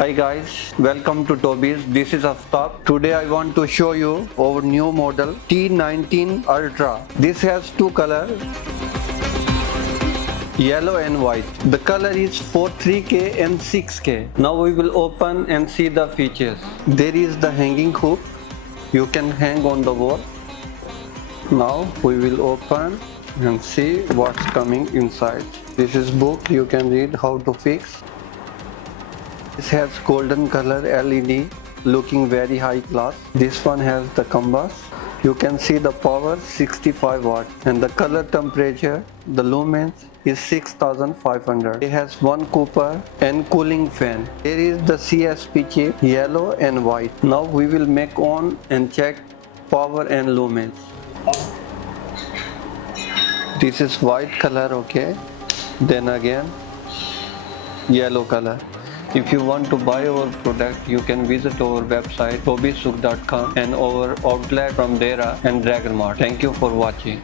Hi guys, welcome to Tobys. This is Aftab. Today I want to show you our new model T19 Ultra. This has two colors, yellow and white. The color is for 3K and 6K. Now we will open and see the features. There is the hanging hook. You can hang on the wall. Now we will open and see what's coming inside. This is book. You can read how to fix. This has golden color LED looking very high class. This one has the compass. You can see the power 65 watt and the color temperature, the lumens is 6500. It has one cooper and cooling fan. Here is the CSP chip, yellow and white. Now we will make on and check power and lumens. This is white color, okay. Then again yellow color. If you want to buy our product, you can visit our website Tobysouq.com and our outlet from Dera and Dragon Mart. Thank you for watching.